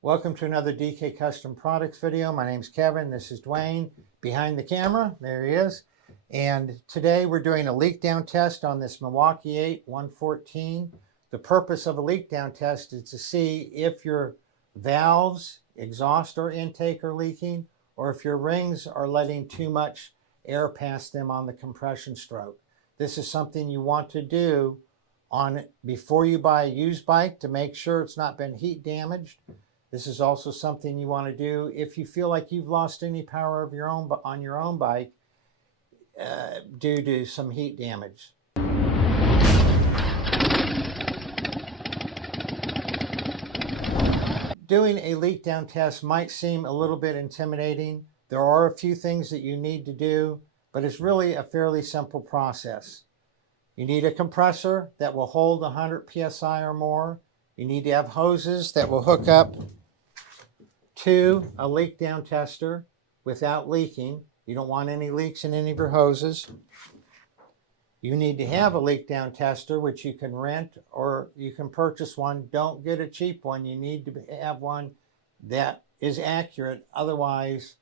Welcome to another DK Custom Products video. My name's Kevin. This is Dwayne behind the camera. There he is. And today we're doing a leak down test on this Milwaukee 8 114. The purpose of a leak down test is to see if your valves, exhaust or intake are leaking, or if your rings are letting too much air past them on the compression stroke. This is something you want to do before you buy a used bike to make sure it's not been heat damaged. This is also something you want to do if you feel like you've lost any power of your own on your own bike due to some heat damage. Doing a leak down test might seem a little bit intimidating. There are a few things that you need to do, but it's really a fairly simple process. You need a compressor that will hold 100 psi or more. You need to have hoses that will hook up to a leak down tester without leaking. You don't want any leaks in any of your hoses. You need to have a leak down tester, which you can rent or you can purchase one. Don't get a cheap one. You need to have one that is accurate. Otherwise,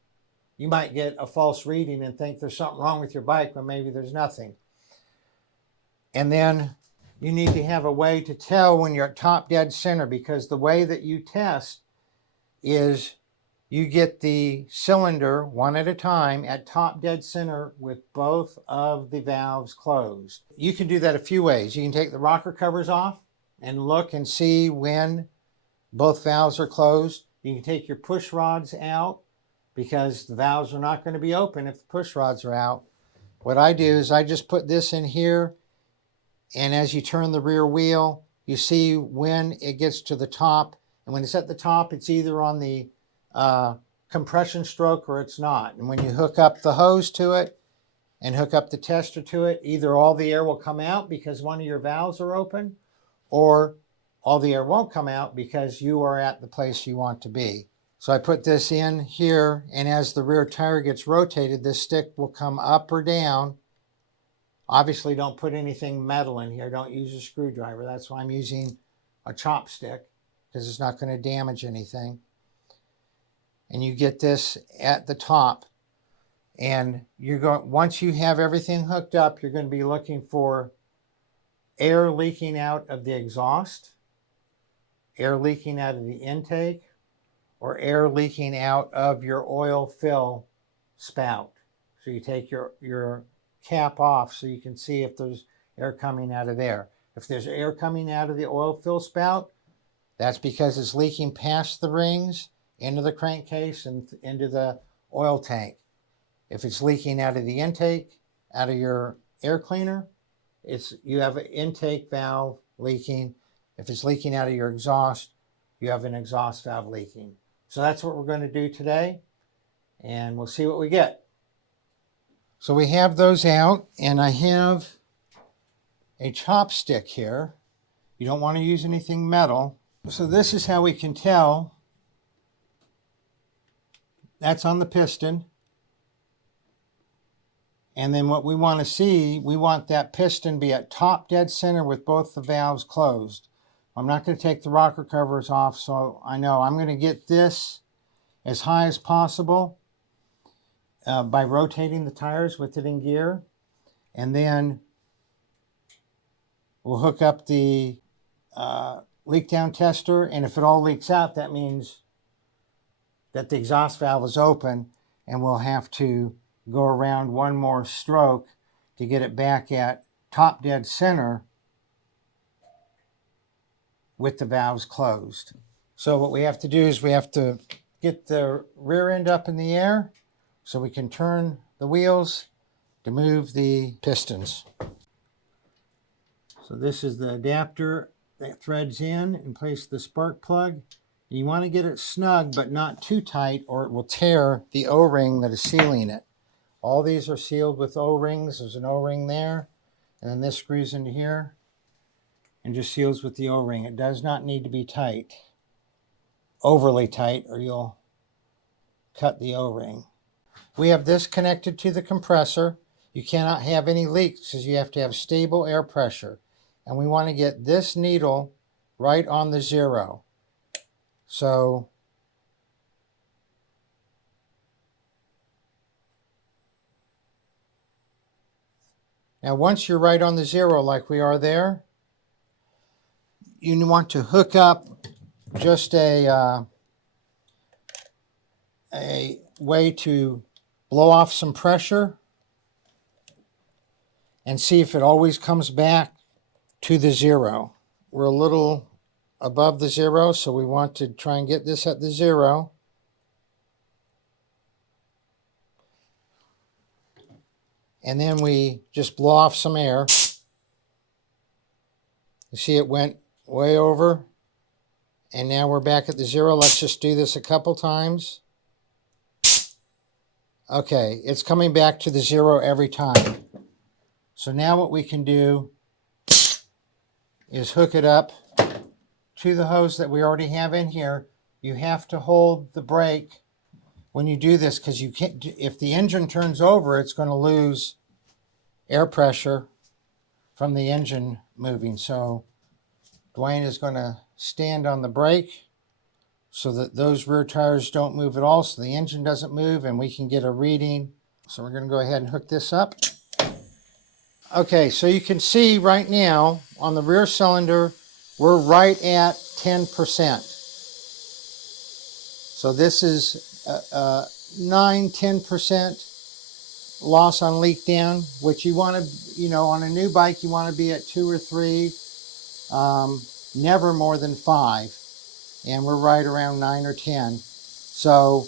you might get a false reading and think there's something wrong with your bike when maybe there's nothing. And then you need to have a way to tell when you're at top dead center, because the way that you test is you get the cylinder one at a time at top dead center with both of the valves closed. You can do that a few ways. You can take the rocker covers off and look and see when both valves are closed. You can take your push rods out because the valves are not going to be open if the push rods are out. What I do is I just put this in here, and as you turn the rear wheel, you see when it gets to the top. And when it's at the top, it's either on the compression stroke or it's not. And when you hook up the hose to it and hook up the tester to it, either all the air will come out because one of your valves are open, or all the air won't come out because you are at the place you want to be. So I put this in here, and as the rear tire gets rotated, this stick will come up or down. Obviously, don't put anything metal in here. Don't use a screwdriver. That's why I'm using a chopstick, because it's not going to damage anything. And you get this at the top, and once you have everything hooked up, you're going to be looking for air leaking out of the exhaust, air leaking out of the intake, or air leaking out of your oil fill spout. So you take your cap off so you can see if there's air coming out of there. If there's air coming out of the oil fill spout, that's because it's leaking past the rings into the crankcase and into the oil tank. If it's leaking out of the intake, out of your air cleaner, you have an intake valve leaking. If it's leaking out of your exhaust, you have an exhaust valve leaking. So that's what we're going to do today, and we'll see what we get. So we have those out, and I have a chopstick here. You don't want to use anything metal. So this is how we can tell. That's on the piston. And then what we want to see, we want that piston be at top dead center with both the valves closed. I'm not going to take the rocker covers off, so I know I'm going to get this as high as possible by rotating the tires with it in gear. And then we'll hook up the leak down tester, and if it all leaks out, that means that the exhaust valve is open, and we'll have to go around one more stroke to get it back at top dead center with the valves closed. So what we have to do is we have to get the rear end up in the air so we can turn the wheels to move the pistons. So this is the adapter that threads in and place the spark plug. You want to get it snug but not too tight, or it will tear the O-ring that is sealing it. All these are sealed with O-rings. There's an O-ring there, and then this screws into here and just seals with the O-ring. It does not need to be tight, overly tight, or you'll cut the O-ring. We have this connected to the compressor. You cannot have any leaks because you have to have stable air pressure. And we want to get this needle right on the 0. So Now once you're right on the 0 like we are there, you want to hook up just a way to blow off some pressure and see if it always comes back to the 0. We're a little above the 0, so we want to try and get this at the 0. And then we just blow off some air. You see it went way over. And now we're back at the 0. Let's just do this a couple times. Okay, it's coming back to the 0 every time. So now what we can do is hook it up to the hose that we already have in here. You have to hold the brake when you do this, because you can't, if the engine turns over, it's going to lose air pressure from the engine moving. So Dwayne is going to stand on the brake so that those rear tires don't move at all, so the engine doesn't move, and we can get a reading. So we're going to go ahead and hook this up. Okay, so you can see right now on the rear cylinder, we're right at 10%. So this is 9-10% loss on leak down, which you want to, on a new bike, you want to be at 2 or 3, never more than 5. And we're right around 9 or 10. So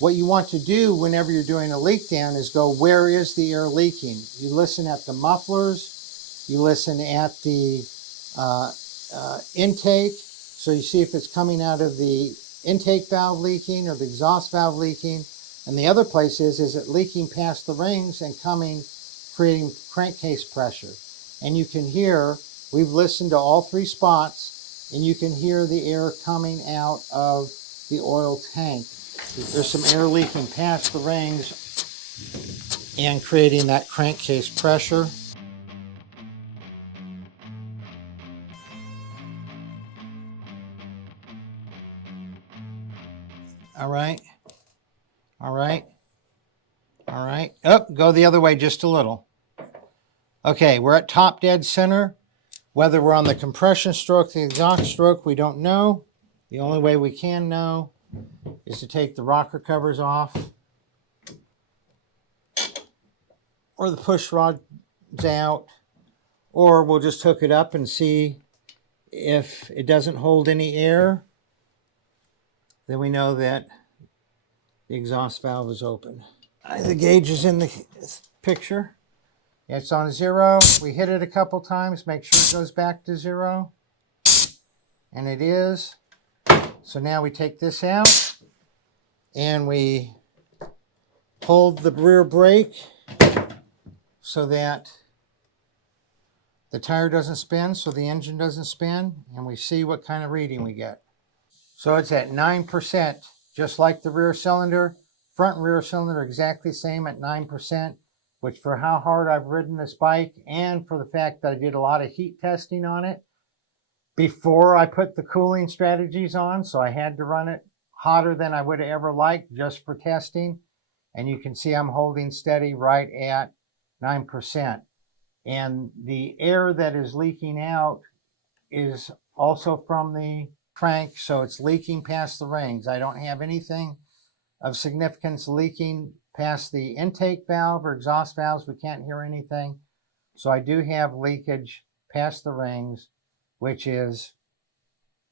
what you want to do whenever you're doing a leak down is go, where is the air leaking? You listen at the mufflers, you listen at the intake, so you see if it's coming out of the intake valve leaking or the exhaust valve leaking. And the other place is it leaking past the rings and creating crankcase pressure. And you can hear, we've listened to all 3 spots, and you can hear the air coming out of the oil tank. There's some air leaking past the rings and creating that crankcase pressure. All right. All right. All right. Up, go the other way just a little. Okay, we're at top dead center. Whether we're on the compression stroke, the exhaust stroke, we don't know. The only way we can know is to take the rocker covers off or the push rods out, or we'll just hook it up and see if it doesn't hold any air. Then we know that the exhaust valve is open. The gauge is in the picture. It's on 0. We hit it a couple times, make sure it goes back to 0. And it is. So now we take this out and we hold the rear brake so that the tire doesn't spin, so the engine doesn't spin, and we see what kind of reading we get. So it's at 9%, just like the rear cylinder. Front and rear cylinder exactly the same at 9%, which for how hard I've ridden this bike and for the fact that I did a lot of heat testing on it before I put the cooling strategies on, so I had to run it hotter than I would have ever liked just for testing. And you can see I'm holding steady right at 9%. And the air that is leaking out is also from the crank, so it's leaking past the rings. I don't have anything of significance leaking past the intake valve or exhaust valves. We can't hear anything. So I do have leakage past the rings, which is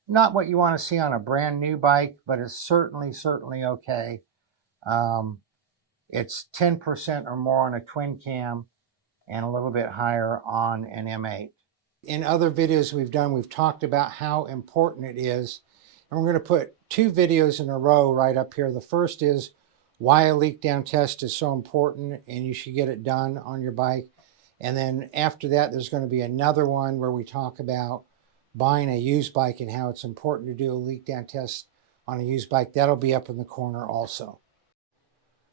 not what you want to see on a brand new bike, but it's certainly okay. It's 10% or more on a twin cam and a little bit higher on an M8. In other videos we've done, we've talked about how important it is. And we're going to put 2 videos in a row right up here. The first is why a leak down test is so important and you should get it done on your bike. And then after that, there's going to be another one where we talk about buying a used bike and how it's important to do a leak down test on a used bike. That'll be up in the corner also.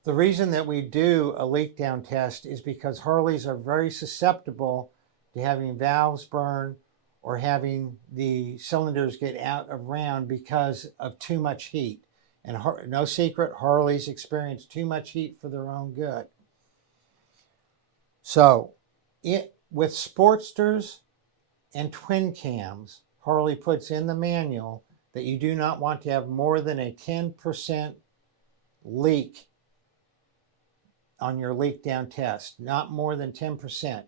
The reason that we do a leak down test is because Harleys are very susceptible to having valves burn or having the cylinders get out of round because of too much heat. And no secret, Harleys experience too much heat for their own good. So with Sportsters and twin cams, Harley puts in the manual that you do not want to have more than a 10% leak on your leak down test, not more than 10%.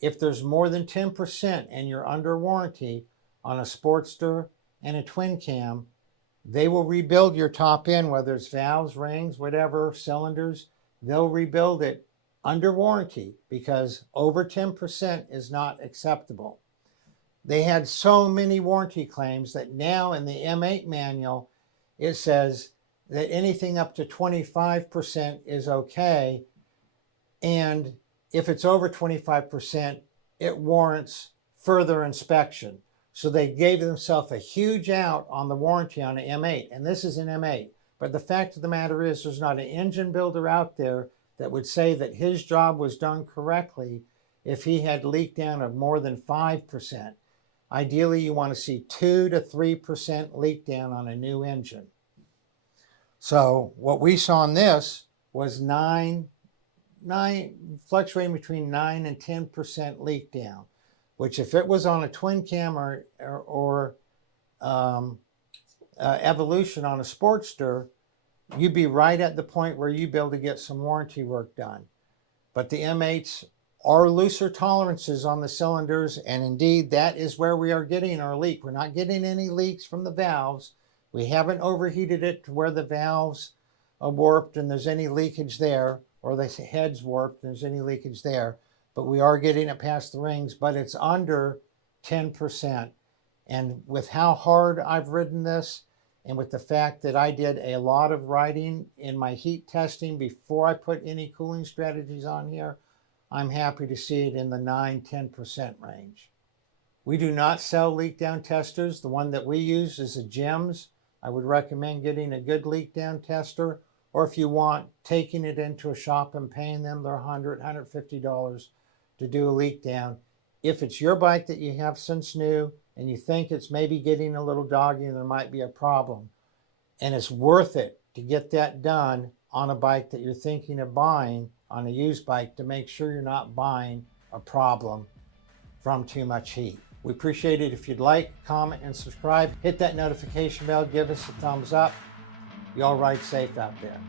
If there's more than 10% and you're under warranty on a Sportster and a twin cam, they will rebuild your top end, whether it's valves, rings, whatever, cylinders, they'll rebuild it under warranty because over 10% is not acceptable. They had so many warranty claims that now in the M8 manual, it says that anything up to 25% is okay. And if it's over 25%, it warrants further inspection. So they gave themselves a huge out on the warranty on an M8, and this is an M8. But the fact of the matter is there's not an engine builder out there that would say that his job was done correctly if he had leak down of more than 5%. Ideally, you want to see 2 to 3% leak down on a new engine. So what we saw in this was fluctuating between 9 and 10% leak down, which if it was on a twin cam or Evolution on a Sportster, you'd be right at the point where you'd be able to get some warranty work done. But the M8s are looser tolerances on the cylinders, and indeed that is where we are getting our leak. We're not getting any leaks from the valves. We haven't overheated it to where the valves are warped and there's any leakage there, or the head's warped and there's any leakage there, but we are getting it past the rings, but it's under 10%. And with how hard I've ridden this, and with the fact that I did a lot of riding in my heat testing before I put any cooling strategies on here, I'm happy to see it in the 9-10% range. We do not sell leak down testers. The one that we use is a GEMS. I would recommend getting a good leak down tester, or if you want, taking it into a shop and paying them their $100, $150 to do a leak down. If it's your bike that you have since new and you think it's maybe getting a little doggy and there might be a problem, and it's worth it to get that done on a bike that you're thinking of buying, on a used bike, to make sure you're not buying a problem from too much heat. We appreciate it if you'd like, comment, and subscribe. Hit that notification bell, give us a thumbs up. Y'all ride safe out there.